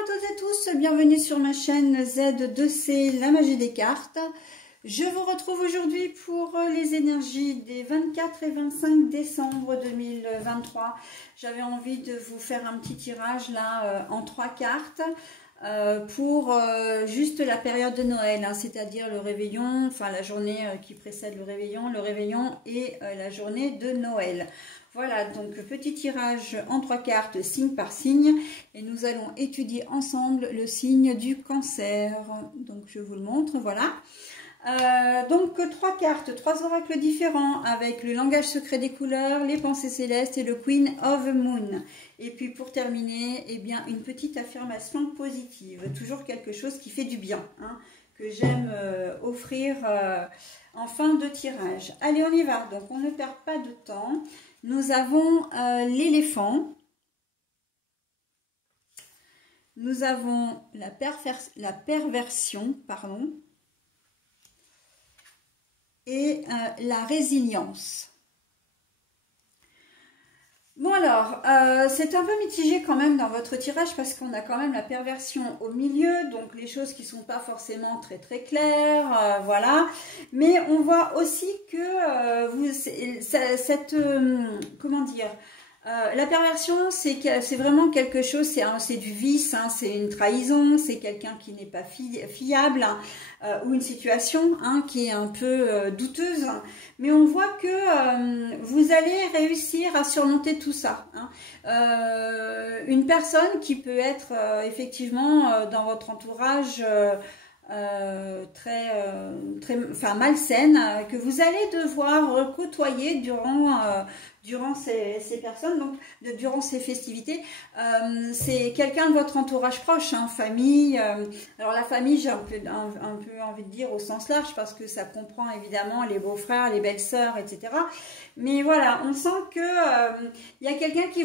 à toutes et tous, bienvenue sur ma chaîne Z2C, la magie des cartes. Je vous retrouve aujourd'hui pour les énergies des 24 et 25 décembre 2023. J'avais envie de vous faire un petit tirage là en 3 cartes pour juste la période de Noël, hein, c'est-à-dire le réveillon, enfin la journée qui précède le réveillon et la journée de Noël. Voilà, donc petit tirage en 3 cartes, signe par signe, et nous allons étudier ensemble le signe du Cancer. Donc je vous le montre, voilà. Donc 3 cartes, 3 oracles différents avec le langage secret des couleurs, les pensées célestes et le Queen of the Moon. Et puis pour terminer, eh bien une petite affirmation positive, toujours quelque chose qui fait du bien, hein, que j'aime offrir en fin de tirage. Allez, on y va, donc on ne perd pas de temps. Nous avons l'éléphant, nous avons la perversion, pardon, et la résilience. Bon alors, c'est un peu mitigé quand même dans votre tirage parce qu'on a quand même la perversion au milieu, donc les choses qui ne sont pas forcément très claires, voilà. Mais on voit aussi que comment dire, la perversion, c'est vraiment quelque chose, c'est du vice, hein, c'est une trahison, c'est quelqu'un qui n'est pas fiable, hein, ou une situation hein, qui est un peu douteuse. Mais on voit que vous allez réussir à surmonter tout ça. Hein. Une personne qui peut être effectivement dans votre entourage très malsaine, que vous allez devoir côtoyer durant ces personnes, donc durant ces festivités. C'est quelqu'un de votre entourage proche, hein, famille. Alors la famille, j'ai un peu envie de dire au sens large, parce que ça comprend évidemment les beaux-frères, les belles-sœurs, etc. Mais voilà, on sent que il y a quelqu'un qui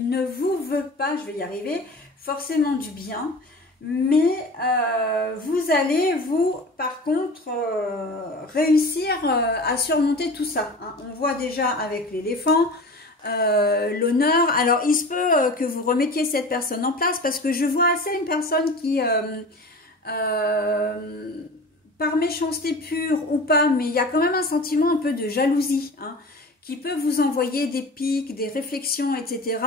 ne vous veut pas, je vais y arriver, forcément du bien. Mais vous allez, par contre, réussir à surmonter tout ça. Hein. On voit déjà avec l'éléphant, l'honneur. Alors, il se peut que vous remettiez cette personne en place parce que je vois assez une personne qui, par méchanceté pure ou pas, mais il y a quand même un sentiment un peu de jalousie, hein, qui peut vous envoyer des pics, des réflexions, etc.,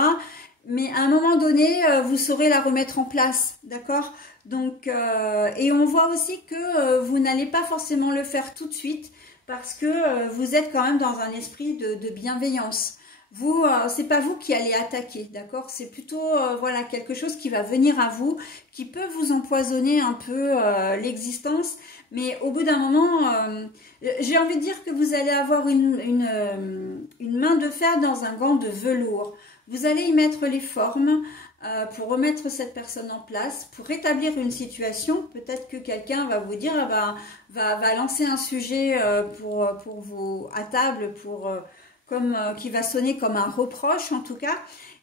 mais à un moment donné, vous saurez la remettre en place, d'accord? Donc, et on voit aussi que vous n'allez pas forcément le faire tout de suite parce que vous êtes quand même dans un esprit de bienveillance. Vous, c'est pas vous qui allez attaquer, d'accord? C'est plutôt voilà quelque chose qui va venir à vous, qui peut vous empoisonner un peu l'existence, mais au bout d'un moment, j'ai envie de dire que vous allez avoir une main de fer dans un gant de velours. Vous allez y mettre les formes pour remettre cette personne en place, pour rétablir une situation. Peut-être que quelqu'un va vous dire, va lancer un sujet pour vous à table, qui va sonner comme un reproche en tout cas.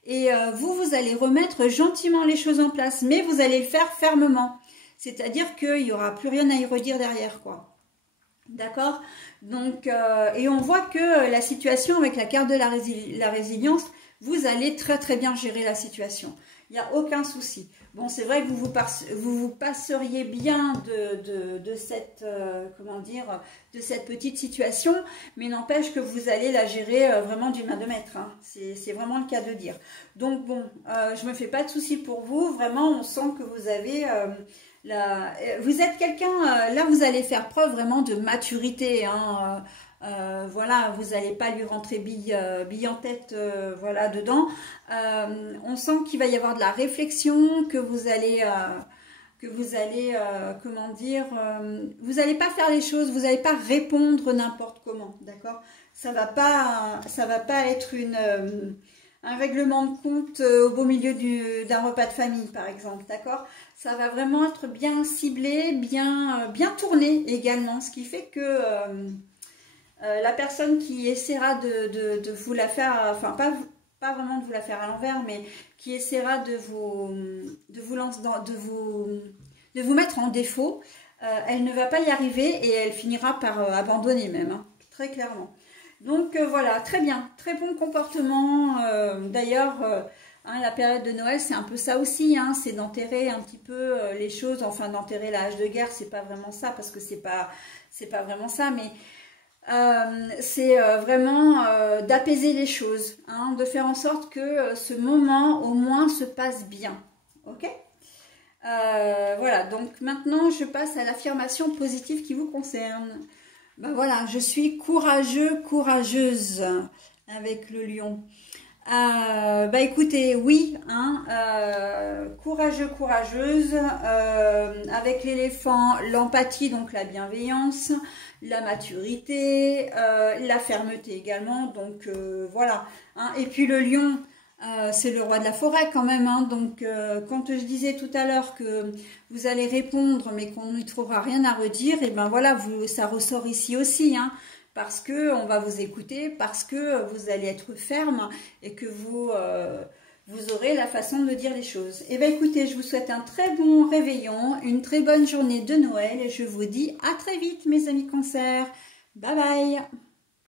Et vous allez remettre gentiment les choses en place, mais vous allez le faire fermement. C'est-à-dire qu'il n'y aura plus rien à y redire derrière, quoi. D'accord? Donc, et on voit que la situation avec la carte de la résilience, vous allez très bien gérer la situation. Il n'y a aucun souci. Bon, c'est vrai que vous passeriez bien de cette, comment dire, de cette petite situation, mais n'empêche que vous allez la gérer vraiment d'une main de maître. Hein. C'est vraiment le cas de dire. Donc bon, je me fais pas de soucis pour vous. Vraiment, on sent que vous avez vous êtes quelqu'un, là vous allez faire preuve vraiment de maturité, hein, voilà, vous n'allez pas lui rentrer bille en tête, voilà, dedans. On sent qu'il va y avoir de la réflexion, que vous allez comment dire, vous n'allez pas faire les choses, vous n'allez pas répondre n'importe comment, d'accord? Ça va pas être un règlement de compte au beau milieu d'un repas de famille, par exemple, d'accord? Ça va vraiment être bien ciblé, bien tourné également, ce qui fait que la personne qui essaiera de vous la faire, enfin pas vraiment de vous la faire à l'envers, mais qui essaiera de vous mettre en défaut, elle ne va pas y arriver et elle finira par abandonner même, hein, très clairement. Donc voilà, très bien, très bon comportement. D'ailleurs, Hein, la période de Noël, c'est un peu ça aussi, hein, c'est d'enterrer un petit peu les choses, enfin d'enterrer la hache de guerre, c'est pas vraiment ça, parce que c'est pas vraiment ça, mais c'est vraiment d'apaiser les choses, hein, de faire en sorte que ce moment au moins se passe bien, ok? Voilà, donc maintenant je passe à l'affirmation positive qui vous concerne. Ben voilà, je suis courageux, courageuse avec le lion. Bah écoutez, oui, hein, courageux, courageuse, avec l'éléphant, l'empathie, donc la bienveillance, la maturité, la fermeté également, donc voilà. Hein, et puis le lion, c'est le roi de la forêt quand même, hein, donc quand je disais tout à l'heure que vous allez répondre mais qu'on n'y trouvera rien à redire, et ben voilà, ça ressort ici aussi, hein. Parce que on va vous écouter, parce que vous allez être ferme et que vous aurez la façon de dire les choses. Et bien écoutez, je vous souhaite un très bon réveillon, une très bonne journée de Noël et je vous dis à très vite mes amis Cancer. Bye bye.